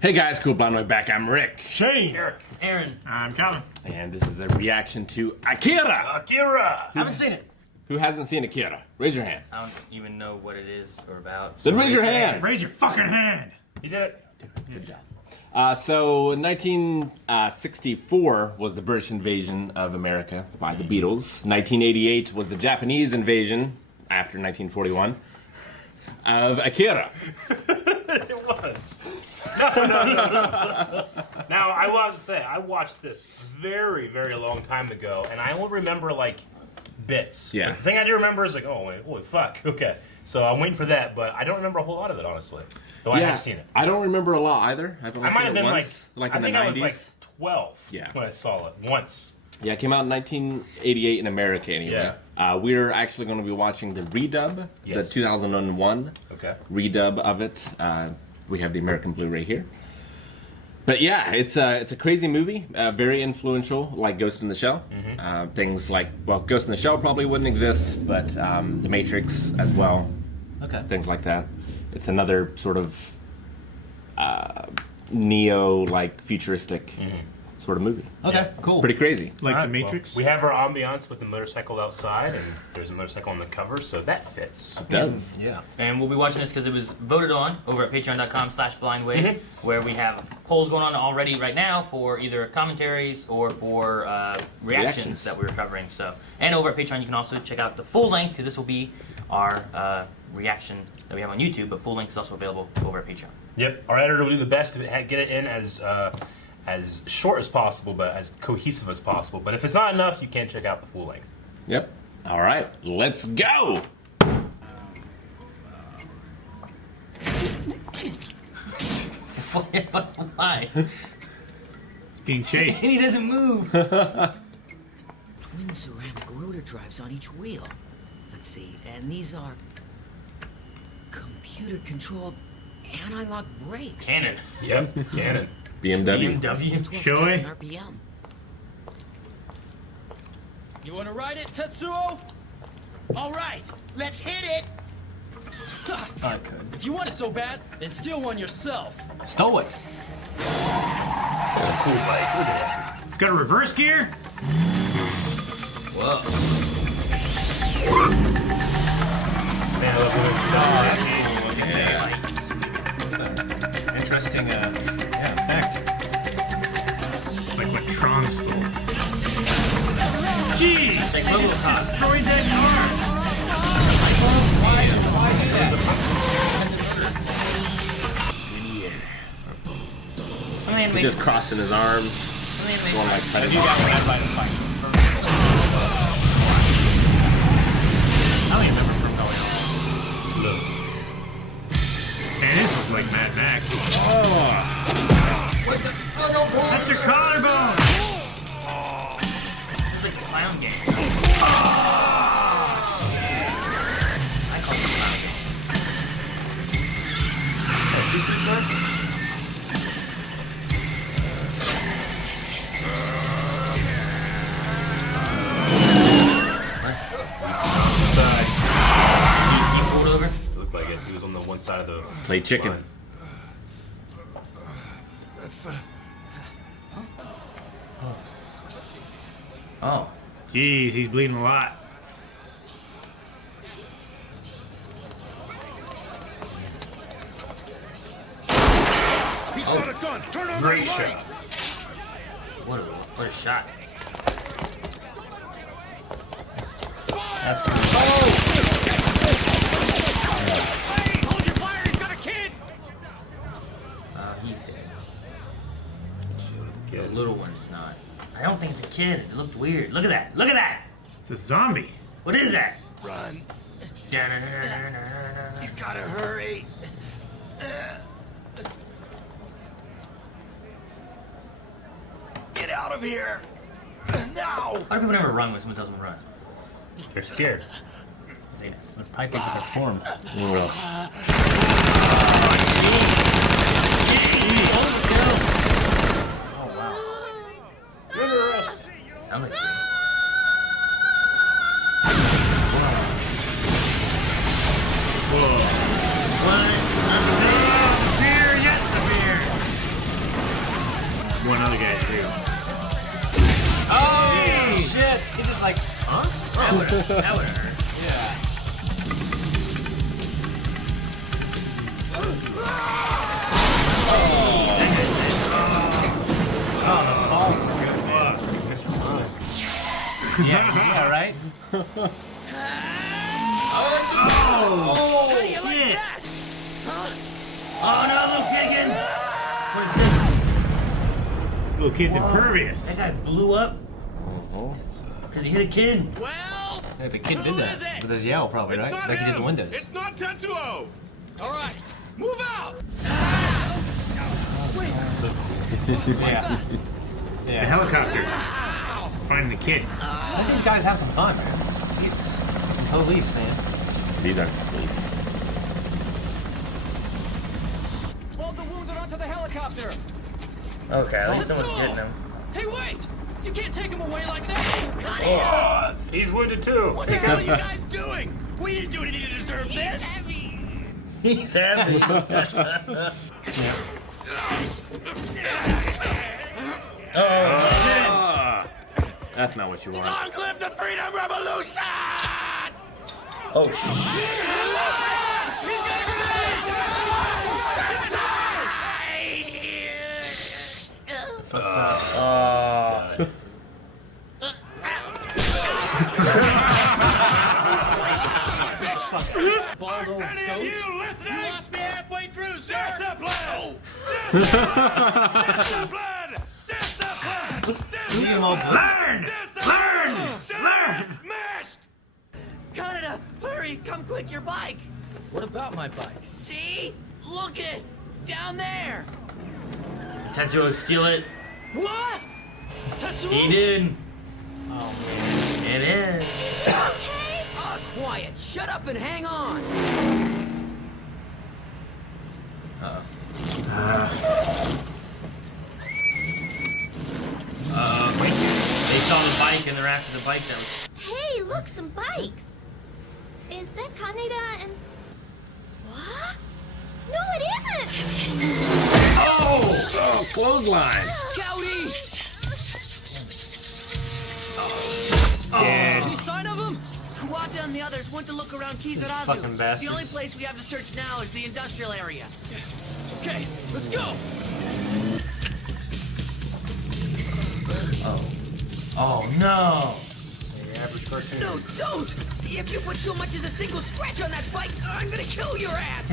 Hey guys, Cool Blind Way back. I'm Rick. Shane. Eric. Aaron. I'm Calvin. And this is a reaction to Akira. Akira. Haven't seen it. Who hasn't seen Akira? Raise your hand. I don't even know what it is or about. Then raise your hand. Raise your fucking hand. You did it. Good job. So 1964 was the British invasion of America by the Beatles. 1988 was the Japanese invasion, after 1941, of Akira. It was. No. Now, I will have to say, I watched this very, very long time ago, and I only remember, like, bits. Yeah. But the thing I do remember is, like, oh, wait, holy fuck, okay. So I'm waiting for that, but I don't remember a whole lot of it, honestly. Though I have seen it. I don't remember a lot either. I've only I might seen have it been, once, like in the 90s. I was, like, 12 Yeah. when I saw it, once. Yeah, it came out in 1988 in America anyway. Yeah. We're actually going to be watching the redub, the 2001 redub of it. We have the American Blu-ray here. But yeah, it's a crazy movie, very influential, like Ghost in the Shell. Mm-hmm. Things like, well, Ghost in the Shell probably wouldn't exist, but The Matrix as well. Okay. Things like that. It's another sort of neo, like futuristic sort of movie. Okay, cool. It's pretty crazy. Like The Matrix? Well, we have our ambiance with the motorcycle outside, and there's a motorcycle on the cover, so that fits. It does. Yeah. And we'll be watching this because it was voted on over at patreon.com/blindway, where we have polls going on already right now for either commentaries or for reactions that we were covering. So, and over at Patreon, you can also check out the full length, because this will be our reaction that we have on YouTube, but full length is also available over at Patreon. Yep. Our editor will do the best to get it in as short as possible, but as cohesive as possible. But if it's not enough, you can check out the full length. Yep. All right, let's go. Why? It's being chased. He doesn't move. Twin ceramic rotor drives on each wheel. Let's see, and these are computer-controlled anti-lock brakes. Cannon. Yep. Canon. BMW. Show it. RPM. You want to ride it, Tetsuo? All right, let's hit it. I could. If you want it so bad, then steal one yourself. Stole it. Such a cool bike. Look at that. It's got a reverse gear. Whoa. Man, I love Look at that. Interesting effect. Like what Tron stole. Jeez! Like Robocop. Destroyed that car! He's just crossing his arms, going like that. I don't even remember from going on. Man, this is like Mad Max. Oh! That's your collarbone! It's like a clown game. I call it a clown game. You pulled over? It looked like it. He was on the one side of the Play chicken. line. That's the... Oh. Jeez, he's bleeding a lot. He's got a gun! Turn on Great that shot. light! What a shot. That's pretty Hold your fire, he's got a kid! He's dead. Kid. The little one's not. I don't think it's a kid. It looked weird. Look at that. Look at that. It's a zombie. What is that? Run. You You gotta hurry. Get out of here! Now! Why do people never run when someone tells them to run? They're scared. They're probably think that they're formed. Well, Oh, wow. Good arrest. Sounds like screaming. Whoa. What? Beer, yes, the beer! another guy's real. Oh shit! He just like, huh? That would hurt. Yeah. Oh, the falls are good. Mr. Run. Yeah, right? How do you like that? Oh no, little kid again! 26. Little kid's impervious. That guy blew up because he hit a kid. Well, Yeah, the kid who did that is it? with his yell, probably, It's right? not Like he did him. the windows. It's not Tetsuo. All right, move out. Yeah. The helicopter. Finding the kid. Let these guys have some fun, man. Jesus. Police, man. These aren't the police. Load the wounded onto the helicopter. Okay, at least Tetsuo! someone's getting him. Hey, wait! You can't take him away like that. He's wounded too. What the hell are you guys doing? We didn't do anything to deserve this. He's happy. That's not what you want. Long live the freedom revolution! Oh, Bald old Any of goat. you listening? You lost me halfway through, sir. Discipline! Discipline! Discipline! look at them all blue. Learn! Dismissed! Canada, hurry! Come quick, your bike! What about my bike? See? Look it! Down there! Tetsuo, steal it. What? Tetsuo? He did. Oh, man. It is. Okay? Quiet! Shut up and hang on! Wait. They saw the bike and they're after the bike that was. Hey, look, some bikes. Is that Kaneda and... What? No, it isn't! Oh, clothesline. Scouty! Any sign of him? Kuwata and the others went to look around Kizurazu. Fucking bastards. The only place we have to search now is the industrial area. Okay, let's go. Oh, no. No, don't! If you put so much as a single scratch on that bike, I'm gonna kill your ass!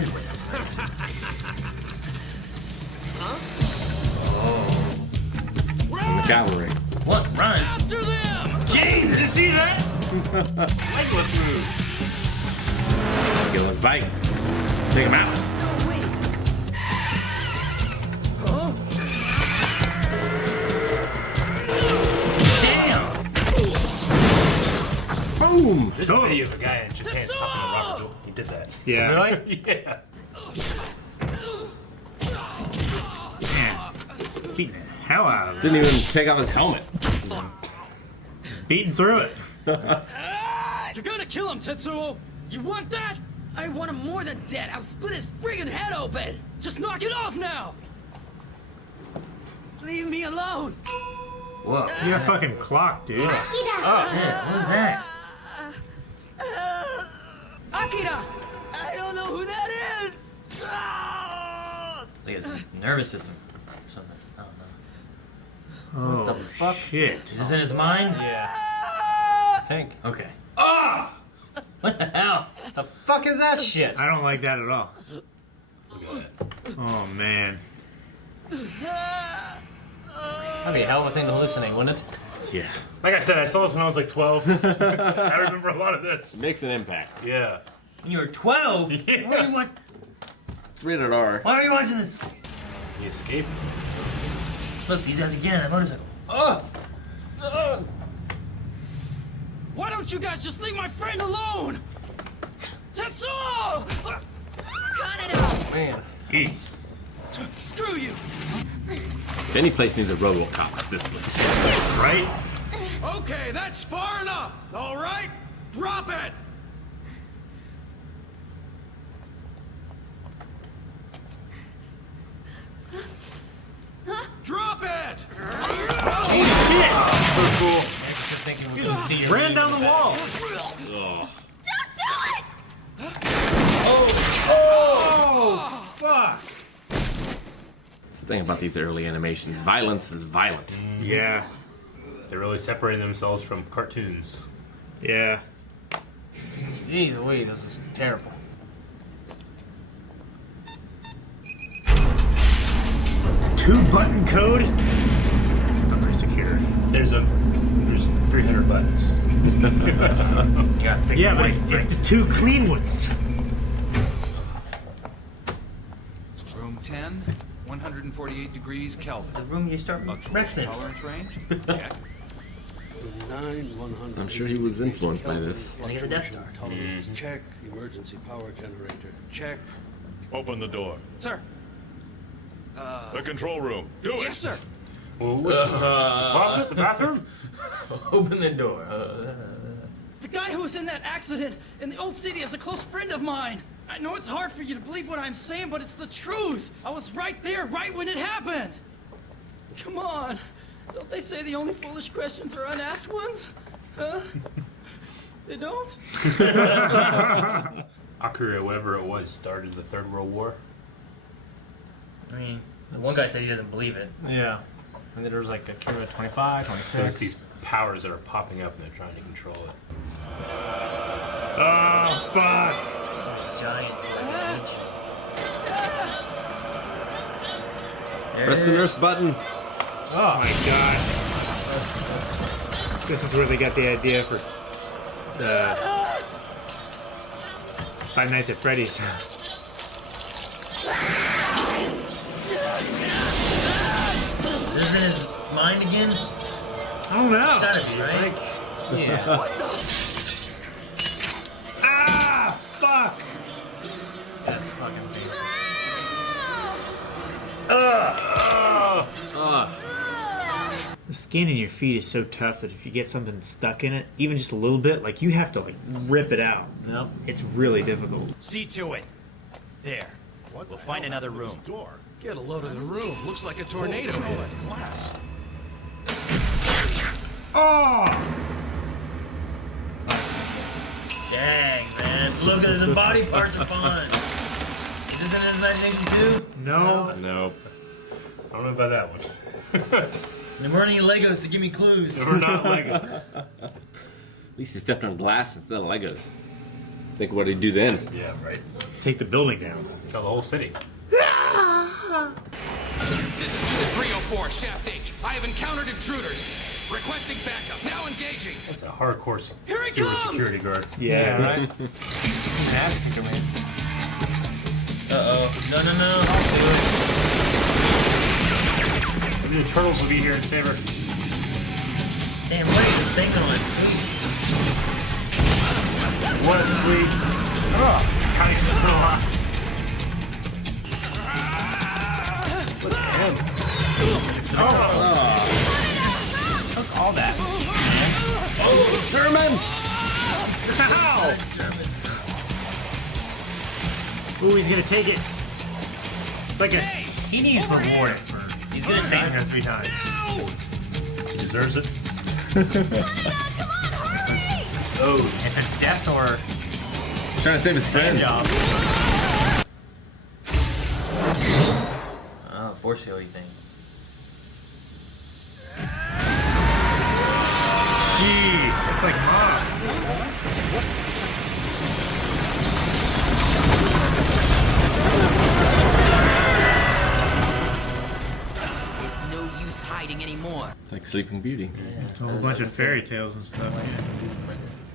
In the cavalry. What? Run. After them! Jeez, did you see that? Legless move. Get on his bike. Take him out. No, wait! Damn. Boom. There's a video of a guy in Japan Tetsuo! talking to Robert. He did that. Yeah. Really? Yeah. Man. Beating the hell out of him. Didn't even take off his helmet. Beating through it. You're gonna kill him, Tetsuo! You want that? I want him more than dead! I'll split his friggin' head open! Just knock it off now! Leave me alone! Whoa. You're fucking clocked, dude. Akira! Oh, man. What is that? Akira! I don't know who that is! Look at his nervous system. Something. I don't know. Oh, fuck? shit. Is this in his mind? Yeah. I think. Okay. Ah! What the hell? The fuck is that shit? I don't like that at all. Look at that. Oh, man. That'd be a hell of a thing to hallucinate, wouldn't it? Yeah. Like I said, I saw this when I was like 12. I remember a lot of this. Makes an impact. Yeah. When you were 12? Yeah. It's rated R. Why are you watching this? He escaped. Look, these guys again on that motorcycle. Oh! Why don't you guys just leave my friend alone? Tetsuo! Canada! Man. Jeez. Screw you! If any place needs a RoboCop, it's this place. Right? Okay, that's far enough. All right? Drop it. Drop it! thinking we can see her. Ran down the wall. Don't do it! Oh, fuck. That's the thing about these early animations. Violence is violent. Yeah. They're really separating themselves from cartoons. Yeah. Jeez Louise, this is terrible. Two-button code? Not very secure. There's 300 buttons. Yeah, but it's the two clean ones. Room 10, 148 degrees Kelvin. The room you start Brexit. Tolerance range? Check. I'm sure he was influenced by this. Wanna get the Death Star? Tolerance check. Emergency power generator check. Open the door. Sir. The control room. Do it. Yes, sir. Closet? The bathroom? Open the door. The guy who was in that accident in the old city is a close friend of mine. I know it's hard for you to believe what I'm saying, but it's the truth. I was right there, right when it happened. Come on. Don't they say the only foolish questions are unasked ones? Huh? They don't? Akira, whatever it was, started the Third World War. I mean, the one guy said he doesn't believe it. Yeah. And then there was like Akira 25, So it's 26. these powers that are popping up and they're trying to control it. Oh, fuck. Giant. Press the nurse button. Oh my god. This is where they got the idea for the Five Nights at Freddy's. Is this in his mind again? I don't know. Gotta be, right? Yeah. What the? Ah! Fuck! That's fucking crazy. The skin in your feet is so tough that if you get something stuck in it, even just a little bit, like you have to like rip it out. Yep. It's really difficult. See to it. There. We'll find another room. Get a load of the room. Looks like a tornado hit it. Glass. Oh! Dang, man. Look at the body parts are fun. Is this in his imagination too? No. Nope. I don't know about that one. There weren't any Legos to give me clues. They were not Legos. At least he stepped on glass instead of Legos. Think what he'd do then. Yeah, right. Take the building down. Tell the whole city. This is Unit 304, Shaft H. I have encountered intruders. Requesting backup. Now engaging. That's a hardcore Here he sewer comes! security guard. Yeah, right? Uh-oh. No. Maybe the turtles will be here and save her. Damn, what is this thing on? Sweet. What a sweet. Oh, counting super lot. Look at him. Took all that. Sherman! Ow! Ooh, he's gonna take it. It's like a. He needs rewarded for. He's gonna save her 3 times. He deserves it. It's owed. If it's death or Trying to save his friend. job. Oh, force field thing. Jeez, it's like mom. It's no use hiding anymore. It's like Sleeping Beauty. It's a whole bunch of fairy tales and stuff.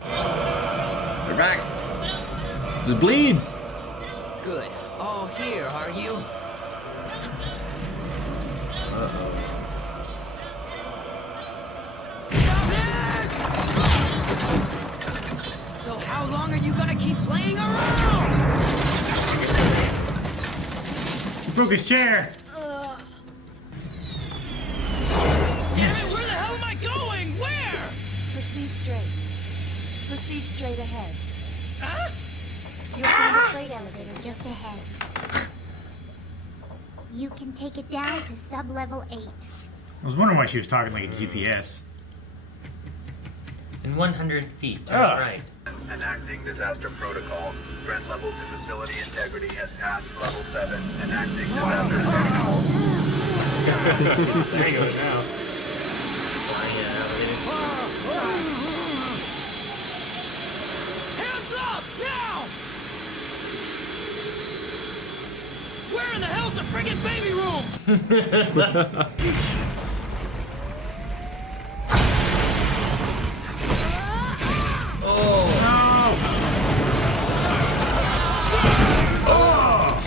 They're back. Just bleed. Good. All here, are you? Stop it! So how long are you gonna keep playing around? He broke his chair. Damn it, where the hell am I going? Where? Proceed straight. Proceed straight ahead. Huh? You'll find the freight elevator just ahead. You can take it down to sub-level 8. I was wondering why she was talking like a GPS. In 100 feet. Turn right. Enacting disaster protocol. Threat level to facility integrity has passed level 7. Enacting disaster protocol. There he goes now. Hands up! Now! Where in the hell's the friggin' baby room?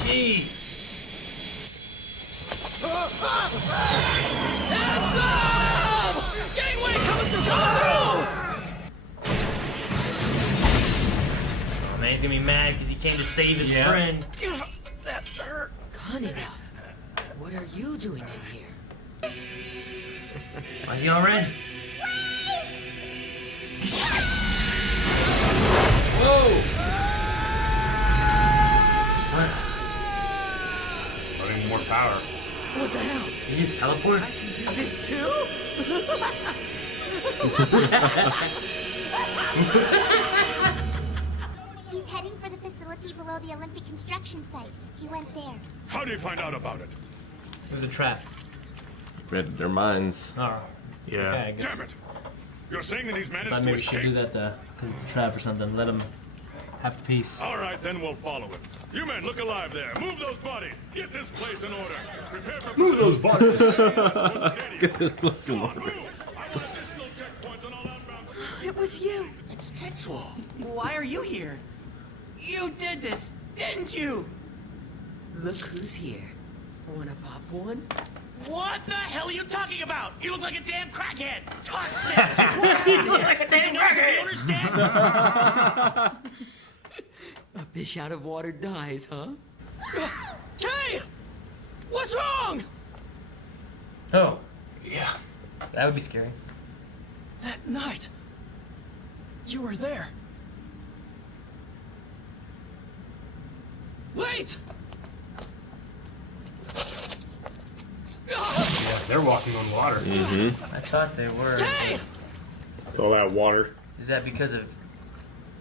Jeez! Hands up! Gangway coming through! Coming through! Oh, man, he's gonna be mad because he came to save his friend. That hurt. Kaneda, what are you doing in here? Why is he all red? Whoa! What? Running more power. What the hell? Did you just teleport? I can do this too? He's heading for the facility below the Olympic construction site. He went there. How do you find out about it? It was a trap. Read their minds. Oh. Yeah. I guess. Damn it! You're saying that he's I managed thought to maybe we should do escape? that because it's a trap or something. Let him have the peace. All right, then we'll follow him. You men, look alive there. Move those bodies. Get this place in order. Prepare for Move those bodies. Get this place in order. It was you. It's Tetsuo. Why are you here? You did this, didn't you? Look who's here. Wanna pop one? What the hell are you talking about? You look like a damn crackhead. Talk sense. You look like a damn crackhead. You understand? A fish out of water dies, huh? Kay! What's wrong? Oh. Yeah. That would be scary. That night, you were there. Wait! Yeah, they're walking on water. I thought they were. Kay! It's all that water. Is that because of...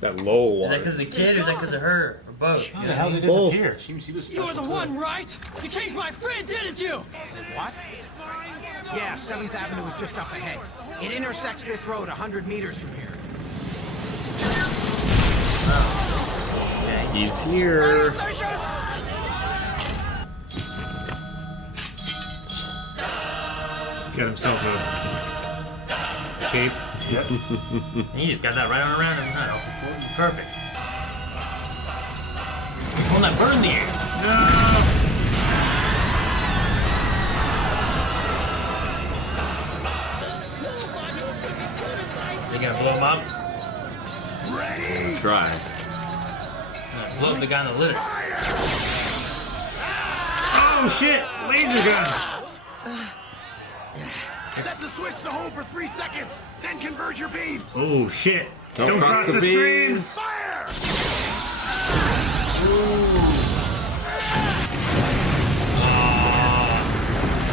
That low Is water. that because of the kid or is that because of her? Or both? How the hell did Both. disappear? She was You were special the too. one, right? You changed my friend, didn't you? What? Yeah, 7th Avenue is just up ahead. It intersects this road 100 meters from here. He's here. Got himself a cape. Yep. He just got that right on around him, huh? Perfect. He's the one that burned the air. No! They gonna blow him up? Try. Blow up the guy in the litter. Oh shit! Laser guns! Set the switch to hold for 3 seconds, then converge your beams. Oh shit! Don't cross the beams. streams! Fire!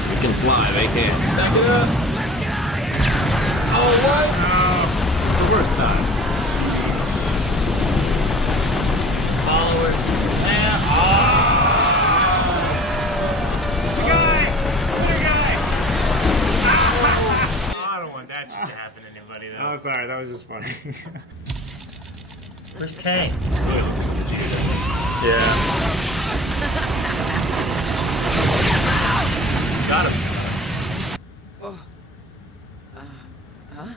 We can fly, they can't. Back it up. Oh, what? The worst time. Followers. Yeah. The guy! I don't want that shit to happen to anybody, though. Oh, sorry, that was just funny. Where's Kay? Yeah. Got him. Huh?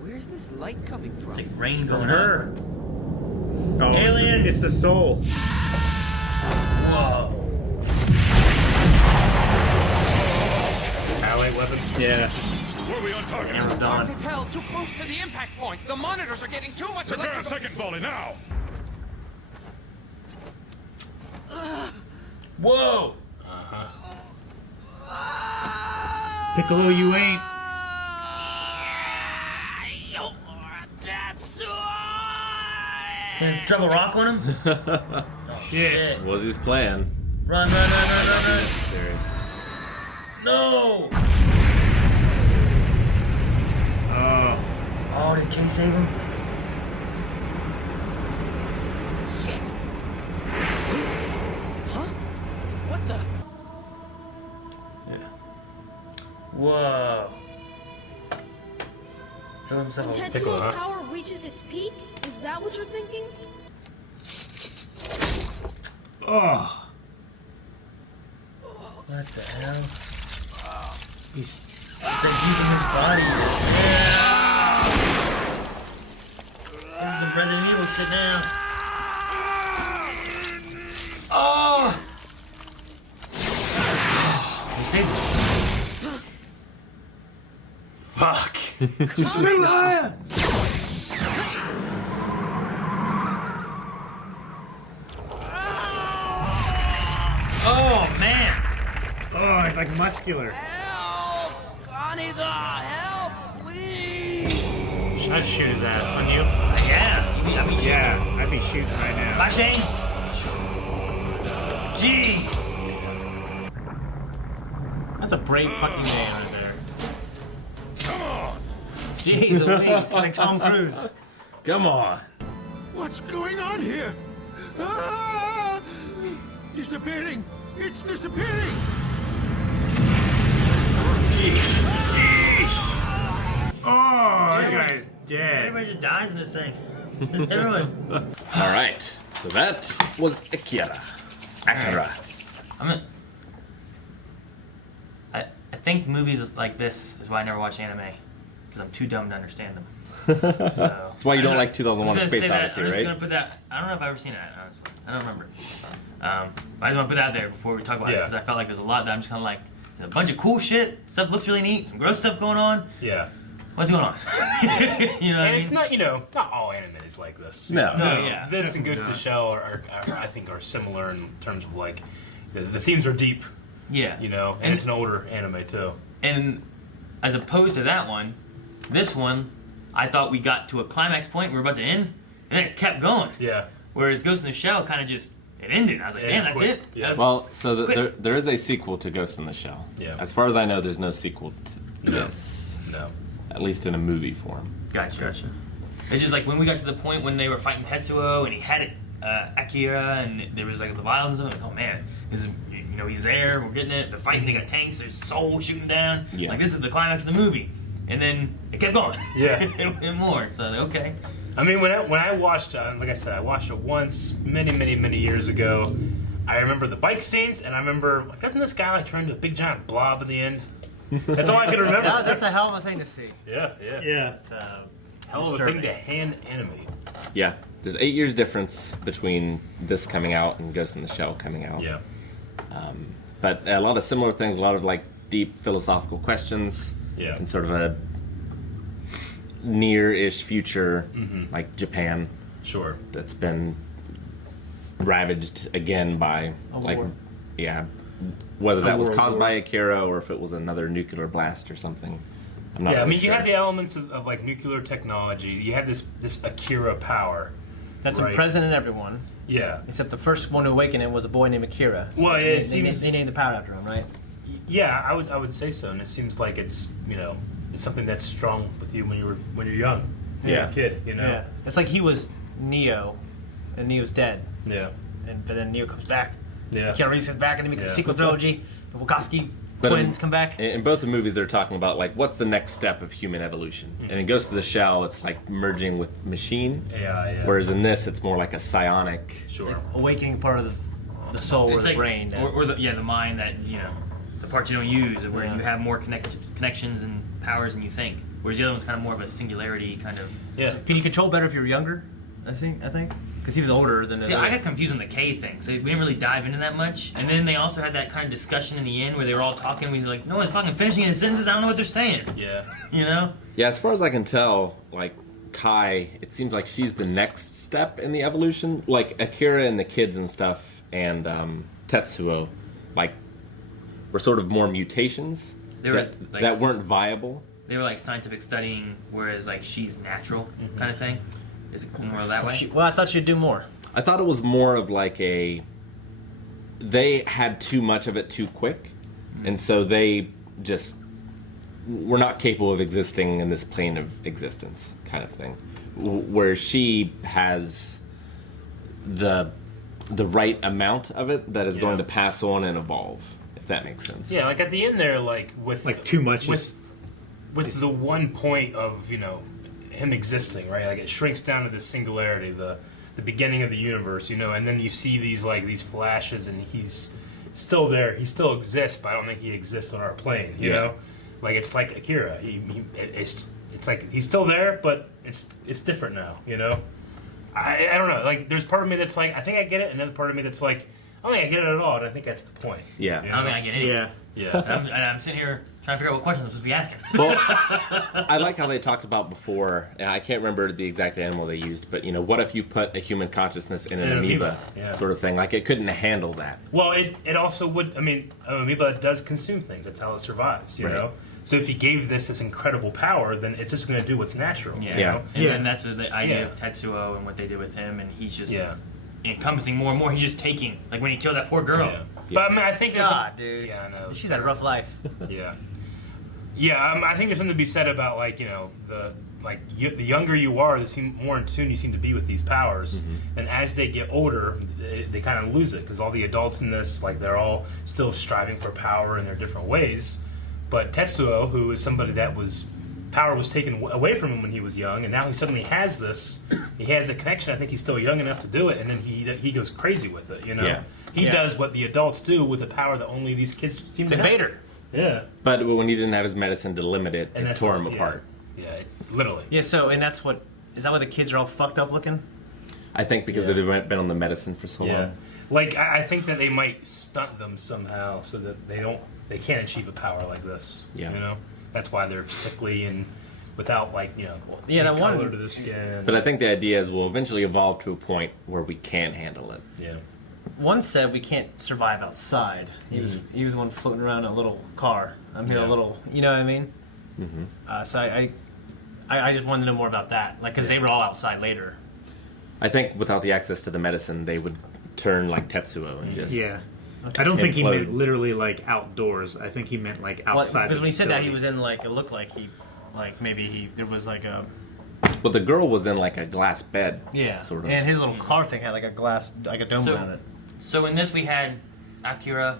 Where's this light coming from? It's like rain going Her. on. Oh, Aliens! It's the soul. Whoa. Satellite weapon. Yeah. Were we on target? Camera's Hard gone. to tell. Too close to the impact point. The monitors are getting too much Prepare a electrical. second volley now. Whoa! Piccolo, you ain't. Trouble rock on him? Oh, Shit. Was his plan? Run, run, run, run, run, run. Necessary. No! Oh. Oh, Oh, did Kay save him? Shit! Huh? What the? Yeah. Whoa. When Tetsuo's power reaches its peak, is that what you're thinking? Oh. What the hell? It's like deep in his body. This is some Resident Evil shit now. Oh! He saved him. Fuck. Oh, man. Oh, it's like muscular. Help! Kaneda, help, please! I'd shoot his ass, wouldn't you? Yeah. Yeah, I'd be shooting right now. Bye, Shane. Jeez. That's a brave fucking man right there. Come on. Jeez Louise, like Tom Cruise. Come on. What's going on here? Ah! Disappearing! It's disappearing! Oh, that guy's dead. Everybody just dies in this thing. Everyone. All right. So that was Akira. Akira. I think movies like this is why I never watch anime. Because I'm too dumb to understand them. That's why you don't like 2001: A Space Odyssey, I'm just right? gonna put that. I don't know if I've ever seen it, honestly. I don't remember. I just want to put that out there before we talk about it because I felt like there's a lot that I'm just kind of like a bunch of cool shit. Stuff looks really neat. Some gross stuff going on. Yeah. What's going on? You know what I mean? It's not, not all anime is like this. No. Yeah. This and Ghost of the Shell are I think, are similar in terms of like the themes are deep. Yeah. And it's an older anime too. And as opposed to that one, this one, I thought we got to a climax point, we were about to end, and then it kept going. Yeah. Whereas Ghost in the Shell kind of just, it ended. I was like, damn, that's it? Yeah. Well, so there is a sequel to Ghost in the Shell. Yeah. As far as I know, there's no sequel to this. No. At least in a movie form. Gotcha. It's just like when we got to the point when they were fighting Tetsuo and he had it, Akira, and there was like the violence and stuff. Like, oh man, this is, he's there, we're getting it, they're fighting, they got tanks, there's Soul shooting down. Yeah. Like, this is the climax of the movie. And then it kept going. Yeah. and more. So, I was like, okay. I mean, when I watched, like I said, I watched it once many years ago. I remember the bike scenes, and I remember, like, doesn't this guy like turn into a big giant blob at the end? That's all I can remember. That's a hell of a thing to see. Yeah. It's, hell of a thing to hand animate. Yeah. There's 8 years difference between this coming out and Ghost in the Shell coming out. Yeah. But a lot of similar things, a lot of like deep philosophical questions. Yeah. And sort of a near-ish future, like Japan. Sure. That's been ravaged again by war. whether that was world caused war. by Akira or if it was another nuclear blast or something. I'm not Yeah, I really mean, sure. you have the elements of like nuclear technology. You have this Akira power. That's right? present in everyone. Yeah. Except the first one to awaken it was a boy named Akira. So Well, they, it seems they named the power after him, right? Yeah, I would say so, and it seems like it's it's something that's strong with you when you're young, Yeah. a kid, Yeah. It's like he was Neo, and Neo's dead. Yeah. But then Neo comes back. Yeah. Keanu Reeves comes back, and he makes a Yeah. sequel trilogy. The Wachowski But twins come back. In both the movies, they're talking about like what's the next step of human evolution, and in Ghost of the Shell, it's like merging with machine. Yeah. Whereas in this, it's more like a psionic. Sure. Awakening part of the soul or It's the like, brain. or the mind that the parts you don't use, where you have more connections and powers than you think. Whereas the other one's kind of more of a singularity kind of. Yeah. Can you control better if you're younger? I think because he was older than. See, I got confused on the K thing, so we didn't really dive into that much. And then they also had that kind of discussion in the end where they were all talking. We were like, no one's fucking finishing his sentences. I don't know what they're saying. Yeah. Yeah, as far as I can tell, like Kai, it seems like she's the next step in the evolution. Like Akira and the kids and stuff, and Tetsuo, like were sort of more mutations They were, like, that weren't viable. They were like scientific studying, whereas like she's natural kind of thing. Is it more that way? Well, I thought she'd do more. I thought it was more of like they had too much of it too quick, and so they just we're not capable of existing in this plane of existence, kind of thing. Where she has the right amount of it that is going to pass on and evolve, if that makes sense. Yeah, like at the end there, like with too much with the one point of him existing, right? Like it shrinks down to this singularity, the beginning of the universe, and then you see these flashes, and he's still there. He still exists, but I don't think he exists on our plane. You know, like it's like Akira. It's like he's still there, but it's different now. I don't know. Like there's part of me that's like I think I get it, and another part of me that's like I don't think I get it at all. And I think that's the point. Yeah, I don't think I get it. Yeah. I'm sitting here trying to figure out what questions I'm supposed to be asking. Well, I like how they talked about before, and I can't remember the exact animal they used, but what if you put a human consciousness in an amoeba sort of thing? Like it couldn't handle that. Well, it also would. I mean, an amoeba does consume things. That's how it survives. You know. So if he gave this incredible power, then it's just going to do what's natural. Yeah. And then that's the idea of Tetsuo and what they did with him, and he's just encompassing more and more. He's just taking, like when he killed that poor girl. Yeah. But I mean, I think dude. Yeah, I know. She's had a rough life. I think there's something to be said about the younger you are, the more in tune you seem to be with these powers, and as they get older, they kind of lose it because all the adults in this, they're all still striving for power in their different ways. But Tetsuo, who is somebody that power was taken away from him when he was young, and now he suddenly has this. He has the connection. I think he's still young enough to do it, and then he goes crazy with it. He does what the adults do with the power that only these kids seem to have. Vader. Yeah. But when he didn't have his medicine to limit it, it tore him apart. Yeah, literally. Yeah. So, and is that why the kids are all fucked up looking? I think because they've been on the medicine for so long. Like I think that they might stunt them somehow so that they can't achieve a power like this. Yeah. That's why they're sickly and without color to the skin. But I think the idea is we'll eventually evolve to a point where we can handle it. Yeah. One said we can't survive outside. He was the one floating around in a little car. A little, you know what I mean? Mm-hmm. So I just wanted to know more about that, because they were all outside later. I think without the access to the medicine, they would turn like Tetsuo and just I don't think he meant literally outdoors. I think he meant outside. Because when he said that, he was in it looked like there was a. Well, the girl was in a glass bed. Yeah, sort of. And his little car thing had a glass, a dome around it. So in this we had Akira,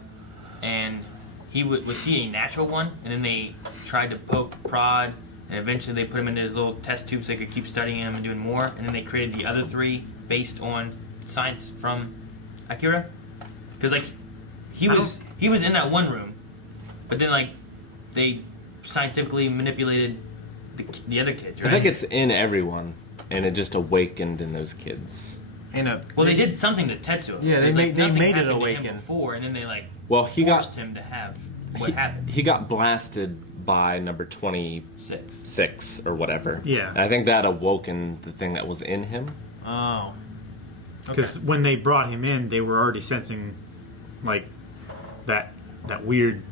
and was he a natural one? And then they tried to prod, and eventually they put him into his little test tube so they could keep studying him and doing more. And then they created the other three based on science from Akira, because he was in that one room, but then they scientifically manipulated the other kids. Right? I think it's in everyone, and it just awakened in those kids. They did something to Tetsuo. Yeah, they made it awaken before, and then they forced him to have what happened. He got blasted by number 26 or whatever. Yeah, and I think that awoken the thing that was in him. Oh, because when they brought him in, they were already sensing that weird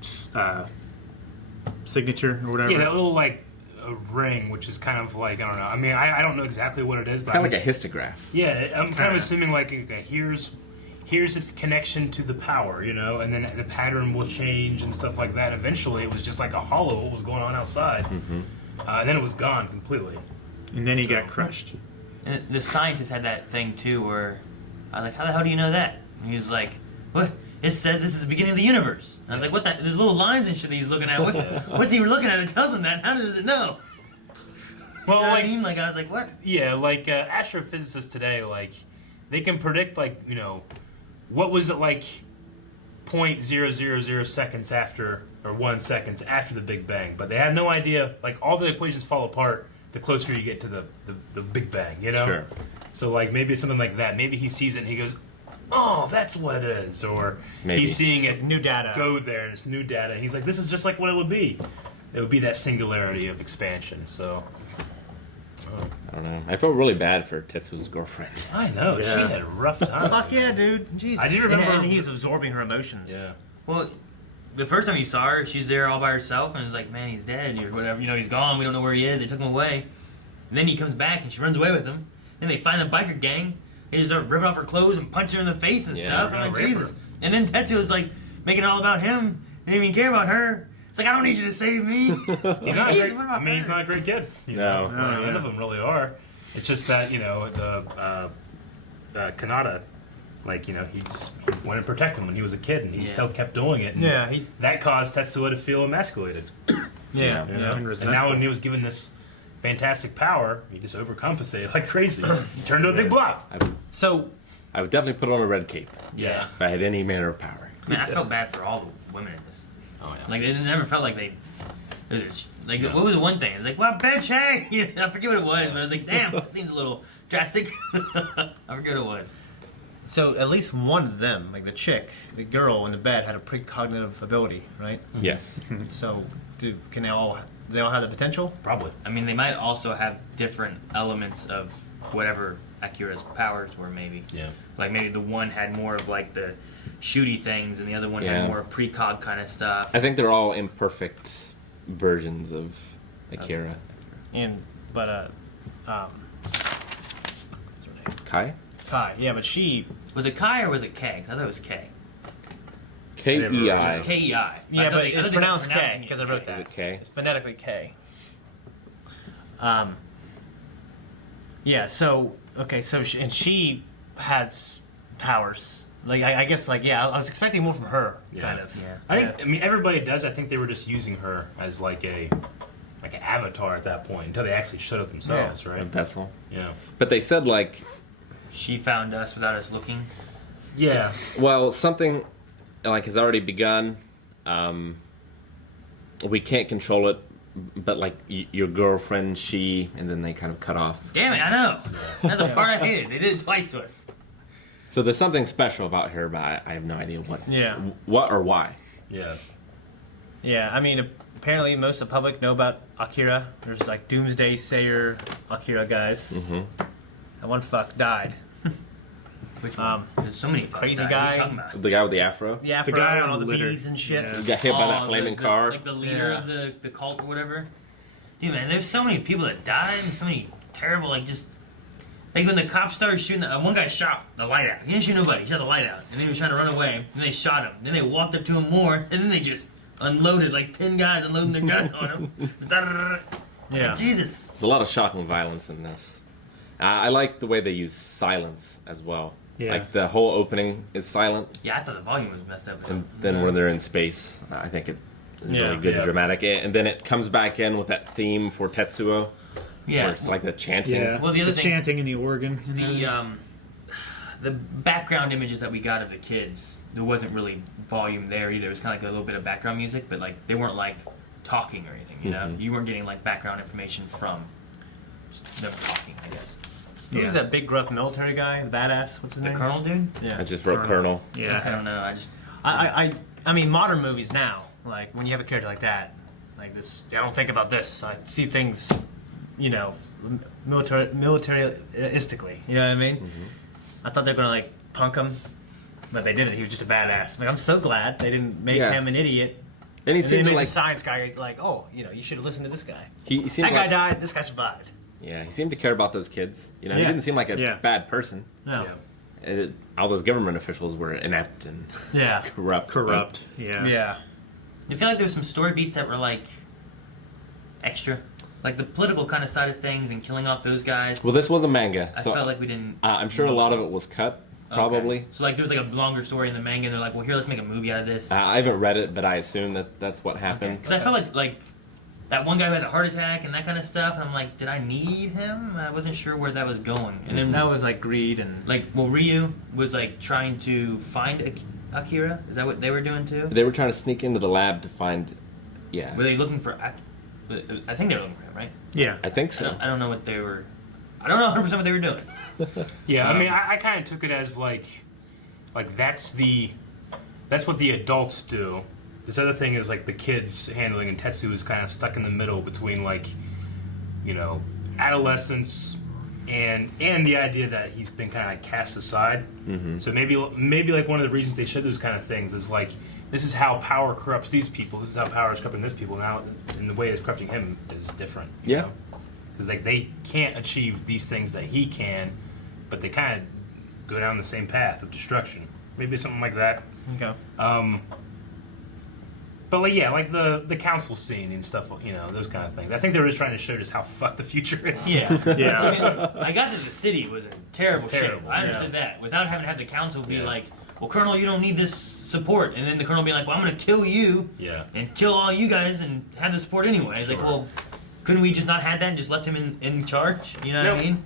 signature or whatever. Yeah, that little a ring, which is kind of I don't know. I mean, I don't know exactly what it is. It's kind of like a histograph. Yeah, I'm kind of assuming okay, here's this connection to the power, and then the pattern will change and stuff like that. Eventually, it was just like a hollow what was going on outside, and then it was gone completely. And then he got crushed. And the scientist had that thing too, where I was like, "How the hell do you know that?" And he was like, "What? It says this is the beginning of the universe." And I was like, "What? There's little lines and shit that he's looking at. What's he looking at? It tells him that. How does it know?" Well, I mean? I was like, "What?" Yeah, astrophysicists today, they can predict, what was it 0.000 seconds after, or 1 second after the Big Bang, but they have no idea. All the equations fall apart the closer you get to the Big Bang, Sure. So maybe it's something like that. Maybe he sees it and he goes, "Oh, that's what it is," or maybe he's seeing it new data go there and it's new data. And he's like, "This is just like what it would be." It would be that singularity of expansion. So I don't know. I felt really bad for Tetsuo's girlfriend. I know. Yeah. She had a rough time. Fuck yeah, dude. Jesus. I do remember. And he's absorbing her emotions. Yeah. Well, the first time you saw her, she's there all by herself, and it's like, "Man, he's dead," or whatever. He's gone. We don't know where he is. They took him away. And then he comes back, and she runs away with him. Then they find the biker gang. They just start ripping off her clothes and punch her in the face and stuff. I'm like, Jesus. And then Tetsuo's making it all about him. They didn't even care about her. It's like, I don't need you to save me. He's not he's not a great kid. No. None of them really are. It's just that, the Kanata, he just wanted to protect him when he was a kid, and he still kept doing it. And that caused Tetsuo to feel emasculated. And now when he was given this fantastic power, he just overcompensated like crazy. He turned into a big block. I would definitely put on a red cape. Yeah. If I had any manner of power. Man, I felt bad for all the women in this. Oh, yeah. Like, they never felt like they... What was the one thing? It was like, well, bitch, hey! I forget what it was, but I was like, damn, that seems a little drastic. I forget what it was. So at least one of them, like the chick, the girl in the bed, had a precognitive ability, right? Yes. So can they all have the potential? Probably. I mean, they might also have different elements of whatever Akira's powers were, maybe. Yeah. Like, maybe the one had more of, like, the shooty things, and the other one had more precog kind of stuff. I think they're all imperfect versions of Akira. What's her name? Kai? Kai, yeah, but she... Was it Kai or was it K? 'Cause I thought it was K. K-E-I. K-E-I. Yeah, but it's pronounced K, because I wrote Is that. it K? It's phonetically K. Yeah, so she had powers. Like, I guess, I was expecting more from her, kind of. Yeah. I mean, everybody does. I think they were just using her as like an avatar at that point until they actually showed up themselves, right? A vessel. Yeah. But they said, she found us without us looking. Yeah. Well, something, has already begun. We can't control it, but, your girlfriend, and then they kind of cut off. Damn it, I know. That's the part I hated. They did it twice to us. So there's something special about her, but I have no idea what. Yeah. What or why. Yeah. Yeah, I mean, apparently most of the public know about Akira. There's, Doomsday Sayer Akira guys. Mm-hmm. That one fuck died. Which one? There's so many fucks crazy died. guy. What are you talking about? The guy with the afro? The afro guy and on all the the litter. beads and shit. He got hit by that flaming car. Like the leader of the cult or whatever. Dude, man, there's so many people that died and so many terrible, Like when the cops started shooting, one guy shot the light out. He didn't shoot nobody. He shot the light out. And then he was trying to run away. And they shot him. Then they walked up to him more. And then they just unloaded, 10 guys unloading their gun on him. Yeah. Like, Jesus. There's a lot of shocking violence in this. I like the way they use silence as well. Yeah. The whole opening is silent. Yeah, I thought the volume was messed up. And then when they're in space, I think it is really good and dramatic. And then it comes back in with that theme for Tetsuo. Yeah. Where it's like the chanting. Yeah. Well, the other thing, chanting and the organ. The background images that we got of the kids, there wasn't really volume there either. It was kind of a little bit of background music, but they weren't talking or anything. You know, you weren't getting background information from them talking. I guess. Who's that big gruff military guy? The badass? What's his name? The Colonel dude. Yeah. I just wrote Colonel. Yeah. I don't know. I mean, modern movies now, when you have a character like that, this, I don't think about this. I see things, militaristically. You know what I mean? Mm-hmm. I thought they were gonna punk him, but they didn't. He was just a badass. I'm so glad they didn't make him an idiot. And he seemed to the science guy you should have listened to this guy. He seemed that guy died. This guy survived. Yeah, he seemed to care about those kids. He didn't seem like a bad person. No. Yeah. All those government officials were inept and corrupt. Yeah. Yeah. I feel like there were some story beats that were extra, the political kind of side of things and killing off those guys. Well, this was a manga. I felt like we didn't. I'm sure a lot of it was cut, probably. Okay. So there was a longer story in the manga, and they're like, well, here, let's make a movie out of this. I haven't read it, but I assume that's what happened. Because I felt like that one guy who had a heart attack and that kind of stuff, and I'm like, did I need him? I wasn't sure where that was going. And then that was greed and Ryu was trying to find Akira. Is that what they were doing too? They were trying to sneak into the lab to find. Yeah. Were they looking for? I think they were looking for him, right? Yeah, I think so. I don't know what they were. I don't know 100% what they were doing. Yeah, I mean, I kind of took it as that's what the adults do. This other thing is the kids handling, and Tetsu is kind of stuck in the middle between adolescence and the idea that he's been kind of cast aside. Mm-hmm. So maybe one of the reasons they show those kind of things is this is how power corrupts these people. This is how power is corrupting this people now, and the way it's corrupting him is different. Yeah, because they can't achieve these things that he can, but they kind of go down the same path of destruction. Maybe something like that. Okay. But like the council scene and stuff, those kind of things. I think they were just trying to show just how fucked the future is. Yeah. Yeah. I mean, I got that the city was in terrible shape. terrible, I understood that without having to have the council be like, "Well, Colonel, you don't need this support," and then the Colonel be like, "Well, I'm going to kill you and kill all you guys and have the support anyway." It's like, well, couldn't we just not have that and just left him in charge? You know what I mean?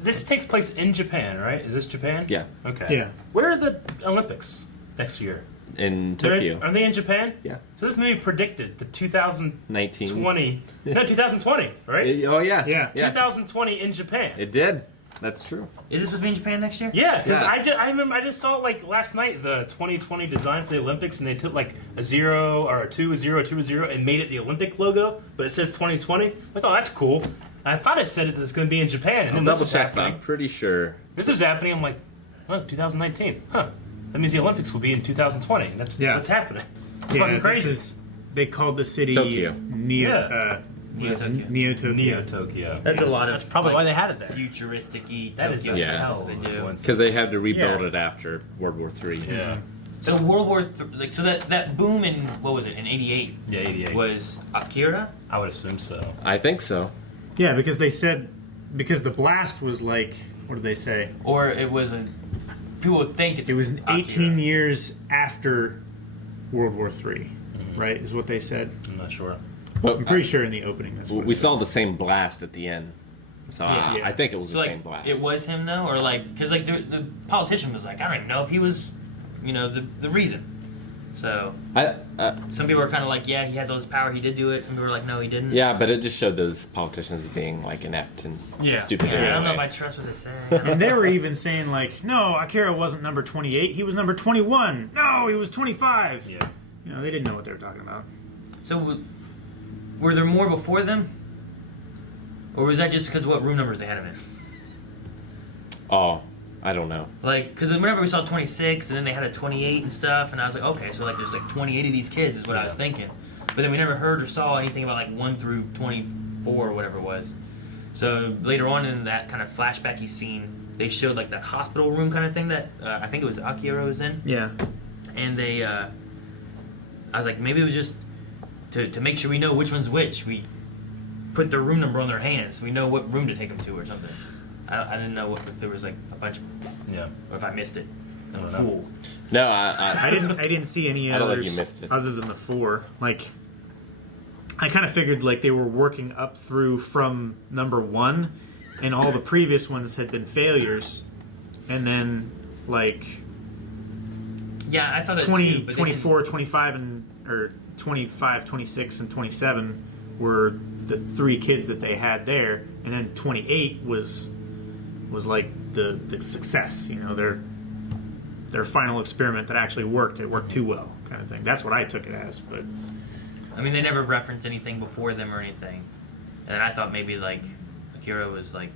This takes place in Japan, right? Is this Japan? Yeah. Okay. Yeah. Where are the Olympics next year? In Tokyo. Are they in Japan? Yeah. So this movie predicted the 2020. No, 2020, right? Oh, yeah. Yeah. 2020 in Japan. It did. That's true. Is this supposed to be in Japan next year? Yeah, because I remember I just saw like last night the 2020 design for the Olympics, and they took like a 0 or a 2, a 0, 2, a 0, and made it the Olympic logo, but it says 2020. Like, oh, that's cool. And I thought it said that it's going to be in Japan, and then I'll this double was check, but happening. I'm pretty sure. This was happening. I'm like, oh, 2019. Huh. That means the Olympics will be in 2020. That's what's happening. It's fucking crazy. They called the city Tokyo. Neo Tokyo. That's a lot of. That's probably why they had it there. Futuristic-y That is Tokyo. a hell That's of what a they do. Because they had to rebuild it after World War III. Yeah. So World War III, so that boom in, what was it, in 88? Yeah, 88. Was Akira? I would assume so. I think so. Yeah, because they said because the blast was like, what did they say? Or it wasn't. People would think it was 18 years after World War III, right? Is what they said. I'm not sure. But I'm pretty sure in the opening. That's what we saw the same blast at the end. So I think it was so the like, same blast. It was him though, or like because like the politician was like, I don't even know if he was, the reason. So some people were kind of like, yeah, he has all this power, he did do it. Some people were like, no, he didn't. Yeah, but it just showed those politicians being like inept and stupid. Yeah, I don't know if I trust what they say. And they were even saying like, no, Akira wasn't number 28, he was number 21. No, he was 25. Yeah. They didn't know what they were talking about. So were there more before them, or was that just because of what room numbers they had him in? Oh, I don't know. Like, because whenever we saw 26, and then they had a 28 and stuff, and I was like, okay, so like there's like 28 of these kids is what I was thinking. But then we never heard or saw anything about like 1 through 24 or whatever it was. So later on in that kind of flashbacky scene, they showed like that hospital room kind of thing that I think it was Akira was in. Yeah. And they, I was like, maybe it was just to make sure we know which one's which. We put their room number on their hands so we know what room to take them to or something. I didn't know if there was like a bunch of them. Yeah. Or if I missed it. I'm a know. fool. No, I didn't see any I don't others think you missed it. other than the 4. Like, I kind of figured like they were working up through from number 1, and all the previous ones had been failures, and then like Yeah, I thought that 20, too, but 24, 25, or 25, 26, and 27 were the 3 kids that they had there, and then 28 was like the success, their final experiment that actually worked. It worked too well, kind of thing. That's what I took it as. But I mean, they never referenced anything before them or anything, and I thought maybe like Akira was like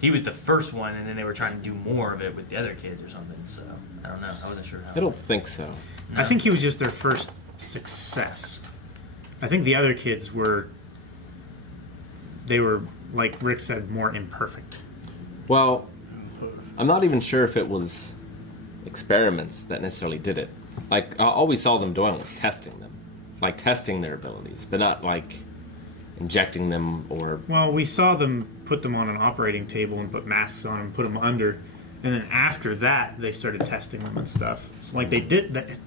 he was the first one, and then they were trying to do more of it with the other kids or something. So I don't know. I wasn't sure how. I don't think so. I think he was just their first success. I think the other kids were like Rick said, more imperfect. Well, I'm not even sure if it was experiments that necessarily did it. Like, all we saw them doing was testing them. Like, testing their abilities, but not, like, injecting them or... Well, we saw them put them on an operating table and put masks on and put them under. And then after that, they started testing them and stuff. So, like, they did... that. It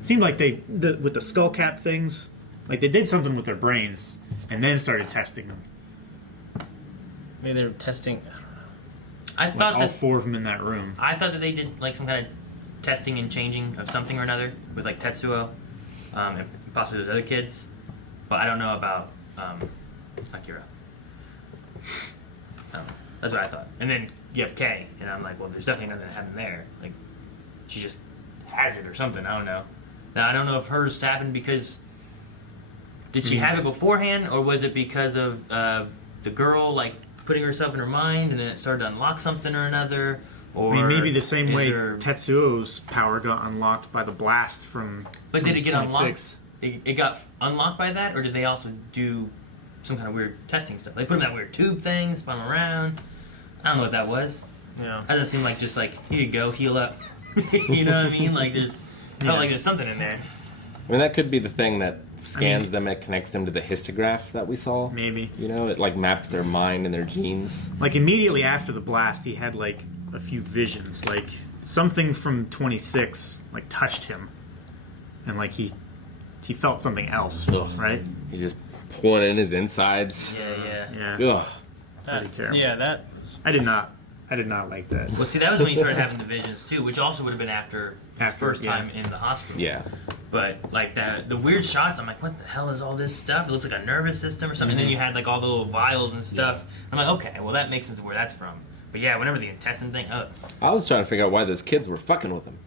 seemed like with the skull cap things, like, they did something with their brains and then started testing them. Maybe they were testing... I thought all 4 of them in that room. I thought that they did like some kind of testing and changing of something or another with like Tetsuo, and possibly with other kids, but I don't know about Akira. I don't know. That's what I thought. And then you have Kay, and I'm like, well, there's definitely nothing that happened there. Like, she just has it or something. I don't know. Now I don't know if hers happened because did she have it beforehand, or was it because of the girl like putting herself in her mind, and then it started to unlock something or another. Or I mean, maybe the same way Tetsuo's power got unlocked by the blast from. But did it get 26. unlocked? It got unlocked by that, or did they also do some kind of weird testing stuff? They put him in that weird tube thing, spun him around. I don't know what that was. Yeah, that doesn't seem like just like here you go, heal up. You know what I mean? Like it felt like there's something in there. mean, that could be the thing that scans them and connects them to the histograph that we saw. Maybe. You know, it like maps their mind and their genes. Like immediately after the blast, he had like a few visions. Like something from 26 like touched him, and like he felt something else. Ugh. Right? He's just pulling in his insides. Yeah. Ugh. Pretty terrible. Yeah, that. I did not like that. Well, see, that was when he started having the visions too, which also would have been after his first time in the hospital. Yeah. But like the weird shots, I'm like, what the hell is all this stuff? It looks like a nervous system or something. And then you had like all the little vials and stuff. I'm like, okay, well that makes sense of where that's from. But yeah, whenever the intestine thing, I was trying to figure out why those kids were fucking with him.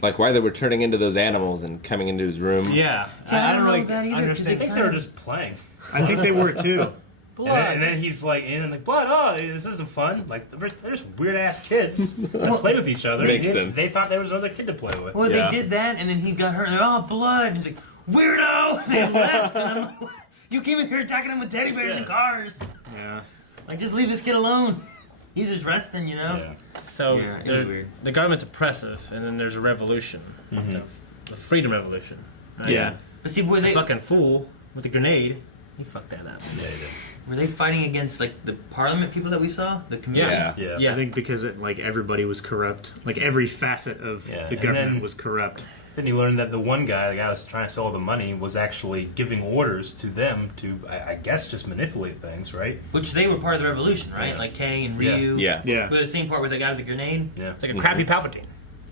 Like why they were turning into those animals and coming into his room. Yeah, I don't know that either. I think they were just playing. I think they were too. And then he's like in and like, blood, oh, this isn't fun. Like, they're just weird ass kids that play with each other. Makes sense. They thought there was another kid to play with. Well, they did that, and then he got hurt. And they're all blood. And he's like, weirdo! They left. And I'm like, you came in here attacking him with teddy bears and cars. Yeah. Like, just leave this kid alone. He's just resting, you know? Yeah. So it was weird. The government's oppressive, and then there's a revolution. Mm-hmm. The freedom revolution. Right? Yeah. But see, were The they fucking fool with the grenade, he fucked that up. Yeah, he did. were they fighting against like the parliament people that we saw? The community? Yeah. I think because everybody was corrupt. Like every facet of the government was corrupt. Then you learned that the one guy, the guy who was trying to sell the money, was actually giving orders to them to, I guess, just manipulate things, right? Which they were part of the revolution, right? Like Kay and Ryu. Yeah. But the same part with the guy with the grenade. Yeah. It's like a crappy Palpatine.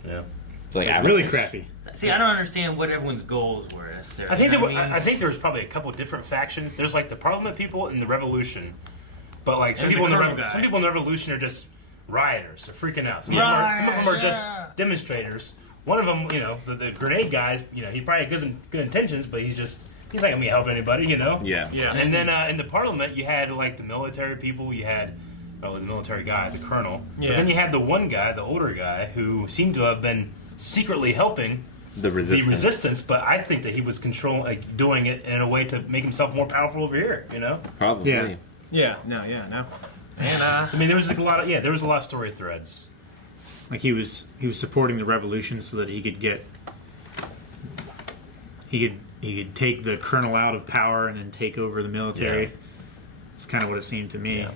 Yeah. It's like really crappy. See, I don't understand what everyone's goals were necessarily. I think you know what I mean? I think there was probably a couple of different factions. There's like the Parliament people and the Revolution, but like some people in the Revolution are just rioters. They're freaking out. Some of them are just demonstrators. One of them, you know, the grenade guy, you know, he probably has good intentions, but he's not gonna be helping anybody, you know. Yeah. And then in the Parliament, you had like the military people. You had the military guy, the colonel. Yeah. But then you had the one guy, the older guy, who seemed to have been secretly helping the resistance, but I think that he was doing it in a way to make himself more powerful over here. You know, probably. No. And I mean, there was like a lot of story threads. Like he was supporting the revolution so that he could take the colonel out of power and then take over the military. Yeah. It's kind of what it seemed to me. Yeah.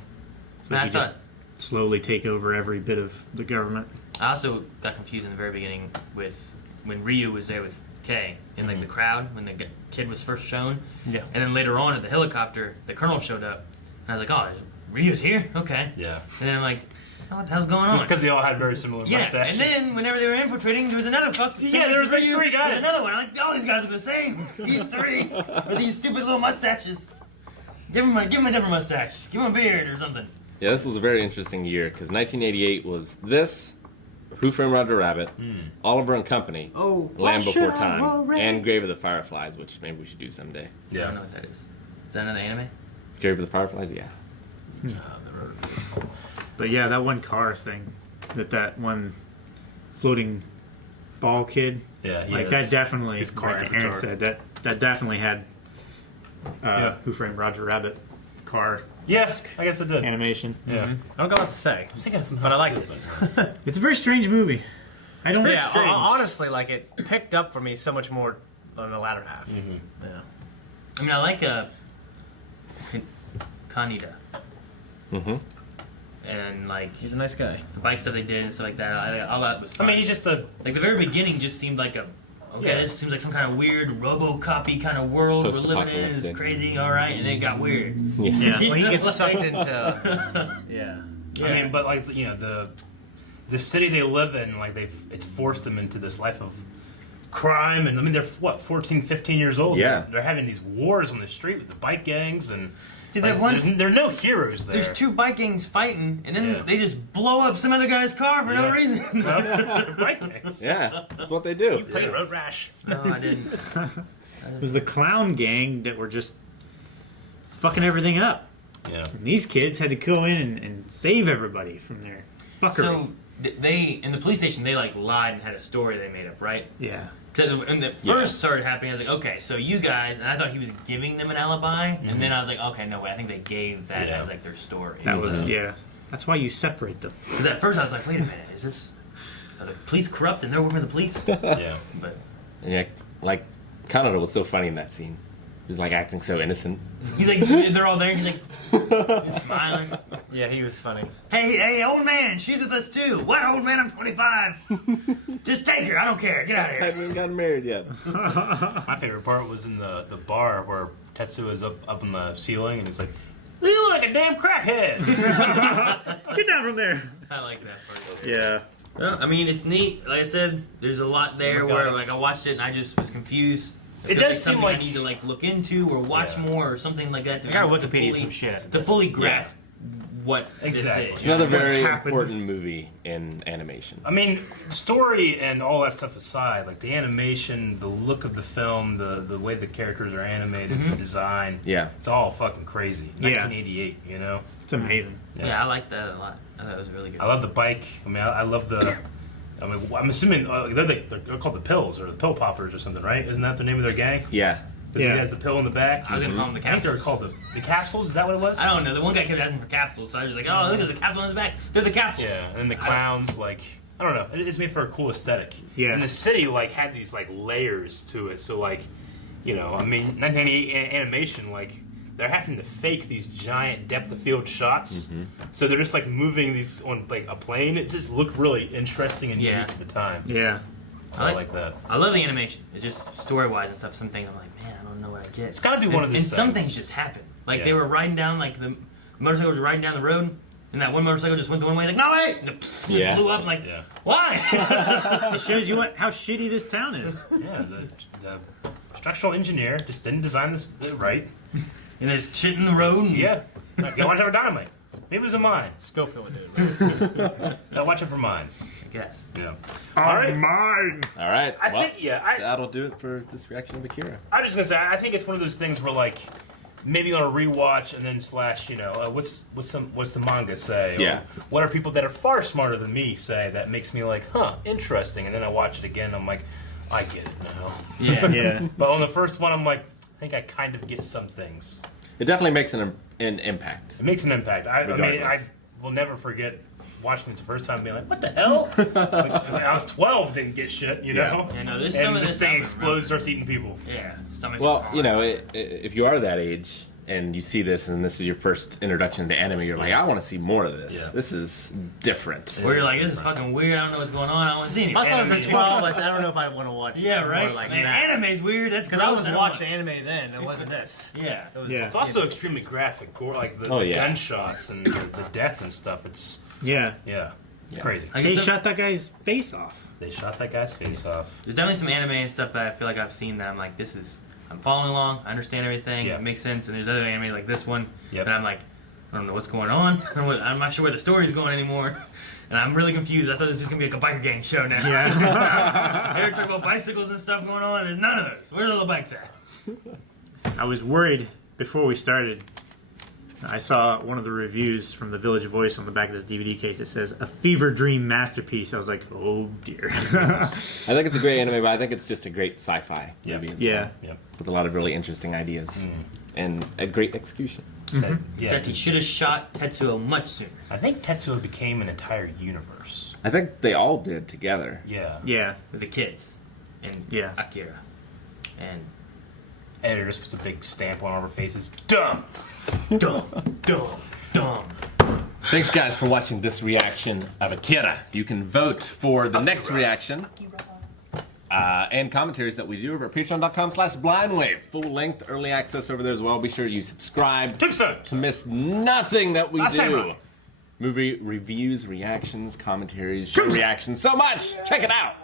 So he just slowly take over every bit of the government. I also got confused in the very beginning with when Ryu was there with Kay in like the crowd when the kid was first shown. Yeah. And then later on at the helicopter, the colonel showed up, and I was like, "Oh, Ryu's here? Okay." Yeah. And then I'm like, oh, what the hell's going on? It's because they all had very similar mustaches. And then whenever they were infiltrating, there was another fuck. Yeah, there was like three guys. And another one. I'm like, all these guys are the same. These three with these stupid little mustaches. Give him a different mustache. Give him a beard or something. Yeah, this was a very interesting year because 1988 was this, Who Framed Roger Rabbit, Oliver and Company, Land Before Time, and Grave of the Fireflies, which maybe we should do someday. Yeah. I don't know what that is. Is that another anime? Grave of the Fireflies, yeah. But yeah, that one car thing, that one floating ball kid, that definitely, his car like Aaron said, that definitely had Who Framed Roger Rabbit car. Yes, I guess it did. Animation. Yeah. I don't got what to say, but I liked it. It's a very strange movie. I don't. Yeah, honestly, like it picked up for me so much more on the latter half. Mm-hmm. Yeah. I mean, I like Kaneda. Mm-hmm. And like he's a nice guy. The bike stuff they did and stuff like that, all that was fun. I mean, he's just like the very beginning just seemed like this seems like some kind of weird RoboCop-y kind of world we're living in. It's crazy, all right, and then it got weird. Yeah, well, he gets sucked into. I mean, but like you know the city they live in, like it's forced them into this life of crime, and I mean they're 14, 15 years old. Yeah, they're having these wars on the street with the bike gangs and. Dude, there are no heroes there. There's two bike gangs fighting, and then they just blow up some other guy's car for no reason. Well, bike gangs. Yeah, that's what they do. You played Road Rash. No, I didn't. It was the clown gang that were just fucking everything up. Yeah. And these kids had to go in and save everybody from their fuckery. So they in the police station they like lied and had a story they made up, right? Yeah. So when it first started happening, I was like, okay, so you guys, and I thought he was giving them an alibi, and then I was like, okay, no way, I think they gave that as like their story. That was that's why you separate them. Because at first I was like, wait a minute, are the police corrupt and they're working with the police? Yeah. But Like, Kaneda was so funny in that scene. He was like acting so innocent. He's like, they're all there. He's like, he's smiling. Yeah, he was funny. Hey, old man, she's with us too. What, old man? I'm 25. Just take her. I don't care. Get out of I here. haven't even gotten married yet. My favorite part was in the bar where Tetsuo is up in the ceiling and he's like, "You look like a damn crackhead." Get down from there. I like that part. Yeah. Well, I mean, it's neat. Like I said, there's a lot there where like I watched it and I just was confused. It does seem like I need to like look into or watch more or something like that. I gotta Wikipedia some shit to fully grasp what exactly. this is. It's another very important movie in animation. I mean, story and all that stuff aside, like the animation, the look of the film, the way the characters are animated, the design, it's all fucking crazy. 1988, you know? It's amazing. Yeah, I like that a lot. I thought it was really good. I love the bike. I mean, I love the... I mean, I'm assuming they're called the Pills or the Pill Poppers or something, right? Isn't that the name of their gang? Yeah. He has the pill in the back. I was gonna call them the I think they were capsules. called the capsules. Is that what it was? I don't know. The one guy kept asking for capsules, so I was like, "Oh, look, there's a capsule in his back. They're the capsules." Yeah, and the clowns, I don't know. It's made for a cool aesthetic. Yeah. And the city had these layers to it. So I mean, 1988 animation, they're having to fake these giant depth of field shots. So they're just moving these on a plane. It just looked really interesting and unique at the time. Yeah. So I like that. I love the animation. It's just story wise and stuff. Some things I'm like, man, I don't know what I get. It's got to be one of those and things. some things just happen. They were riding down, the motorcycle was riding down the road, and that one motorcycle just went the one way, no, wait! And it blew up, why? It shows you how shitty this town is. Yeah, the structural engineer just didn't design this right. And there's shit in the road. Yeah. Go watch out for dynamite. Maybe it was a mine. Schofield did. Now watch it for mines. I guess. Yeah. All right. Mine. All right. I think, that'll do it for this reaction of Akira. I was just going to say, I think it's one of those things where, maybe on a rewatch and then what's the manga say? Yeah. Or what are people that are far smarter than me say that makes me interesting? And then I watch it again and I'm like, I get it now. Yeah. Yeah. But on the first one, I'm like, I think I kind of get some things. It definitely makes an impact. It makes an impact. I mean, I will never forget watching it the first time and being like, what the hell? I was 12, didn't get shit, you know? Yeah, no, there's and some of this this thing I explodes, starts eating people. Yeah. Well, if you are that age and you see this and this is your first introduction to anime, you're like, I want to see more of this. Yeah. This is different. Where you're like, this is fucking weird. I don't know what's going on. I don't want to see anything. I was at 12. I don't know if I want to watch. Yeah, right. Like Man, that. anime's weird. That's because I was watching anime then. It wasn't this. Yeah. It's also extremely graphic. The gunshots and the death and stuff. It's yeah. Crazy. They shot that guy's face off. They shot that guy's face off. There's definitely some anime and stuff that I feel like I've seen that I'm like, I'm following along, I understand everything, it makes sense, and there's other anime like this one, and I'm like, I don't know what's going on, I'm not sure where the story's going anymore, and I'm really confused. I thought this was going to be like a biker gang show now. Yeah. Eric talked about bicycles and stuff going on, there's none of those. Where's all the bikes at? I was worried before we started. I saw one of the reviews from the Village Voice on the back of this DVD case. It says, a fever dream masterpiece. I was like, oh dear. I think it's a great anime, but I think it's just a great sci-fi movie as well. Yeah. With a lot of really interesting ideas and a great execution. Except he should have shot Tetsuo much sooner. I think Tetsuo became an entire universe. I think they all did together. Yeah. Yeah. With the kids. And Akira. And editor just puts a big stamp on all of our faces. Dumb! Dumb. Thanks, guys, for watching this reaction of Akira. You can vote for the next reaction and commentaries that we do over at patreon.com/blindwave. Full-length early access over there as well. Be sure you subscribe to miss nothing that we do. Movie reviews, reactions, commentaries, show reactions, so much. Check it out.